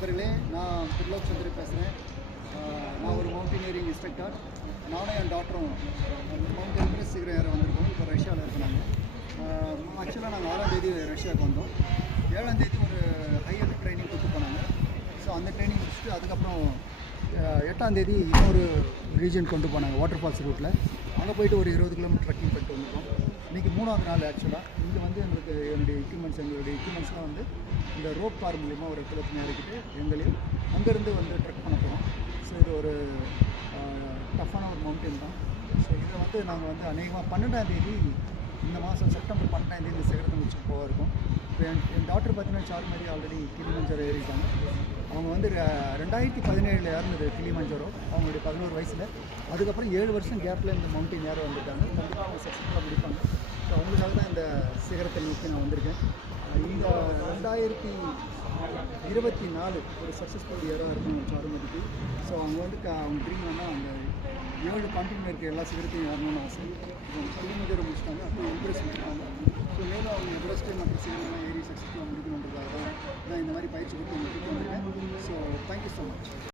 நண்பர்களே, நான் திருலோக் சந்திரி பேசுகிறேன். நான் ஒரு மவுண்டனியரிங் இன்ஸ்ட்ரக்டர். நானும் என் டாக்டரும் மவுண்ட் எவரெஸ்ட் சிகரம் ஏற வந்திருக்கோம். இப்போ ரஷ்யாவில் இருக்கிறாங்க. ஆக்சுவலாக நாங்கள் 6ஆம் தேதி ரஷ்யாவுக்கு வந்தோம். 7ஆம் தேதி ஒரு ஹையர் ட்ரைனிங் கொடுத்து போனாங்க. ஸோ அந்த ட்ரைனிங் முடிச்சுட்டு அதுக்கப்புறம் 8ஆம் தேதி இன்னொரு ரீஜன் கொண்டு போனாங்க, வாட்டர் ஃபால்ஸ் ரூட்டில். அங்கே போயிட்டு ஒரு 20 கிலோமீட்டர் ட்ரெக்கிங் பண்ணிட்டு வந்திருக்கோம். இன்றைக்கி 3ஆவது நாள். ஆக்சுவலாக இங்கே வந்து எங்களுடைய எக்யூப்மெண்ட்ஸ்லாம் வந்து இந்த ரோப் கார் மூலிமா ஒரு இடத்துல இறக்கிட்டு எங்களையும் அங்கேருந்து வந்து ட்ரெக் பண்ண போகிறோம். ஸோ இது ஒரு டஃப்பான ஒரு மவுண்டன் தான். ஸோ இதை வந்து நாங்கள் வந்து அநேகமாக 12ஆம் தேதி இந்த மாதம் செப்டம்பர் 12ஆம் தேதி இந்த சிகரத்தை முடிச்சுட்டு போக இருக்கும். இப்போ என் டாக்டர் பார்த்தீங்கன்னா சார்மேரி ஆல்ரெடி கிளிமஞ்சாரோ ஏறிட்டாங்க. அவங்க வந்து 2017 ஏறினது கிளிமஞ்சாரோ, அவங்களுடைய 11 வயசில். அதுக்கப்புறம் 7 வருஷம் கேப்பில் இந்த மவுண்டன் ஏற வந்துட்டாங்க. கண்டிப்பாக அவங்க சக்ஸஸ்ஃபுல்லாக முடிப்பாங்க. ஸோ அவங்களுக்காக தான் இந்த சிகரத்தை நோக்கி நான் வந்திருக்கேன். இந்த 2024 ஒரு சக்ஸஸ்ஃபுல் இயராக இருக்கும் சாருமதிக்கு. ஸோ அவங்க வந்து அவங்க ட்ரீம் வேணால் அந்த 7 கான்டினென்ட் இருக்க எல்லா சிகரத்தையும் ஏறணும்னு ஆசை. இப்போ கிளிமஞ்சாரோ முடிச்சிட்டாங்க, அப்போ எவரெஸ்ட் முடிச்சிட்டாங்க. ஸோ மேலும் அவங்க எவரெஸ்ட்டு மற்ற சிகரங்கள்லாம் ஏறி சக்ஸஸ்ஃபுல்லாக முடிக்கணுன்றதுக்காக தான் நான் இந்த மாதிரி பயிற்சி கொடுத்து வந்திருக்கேன். So thank you so much.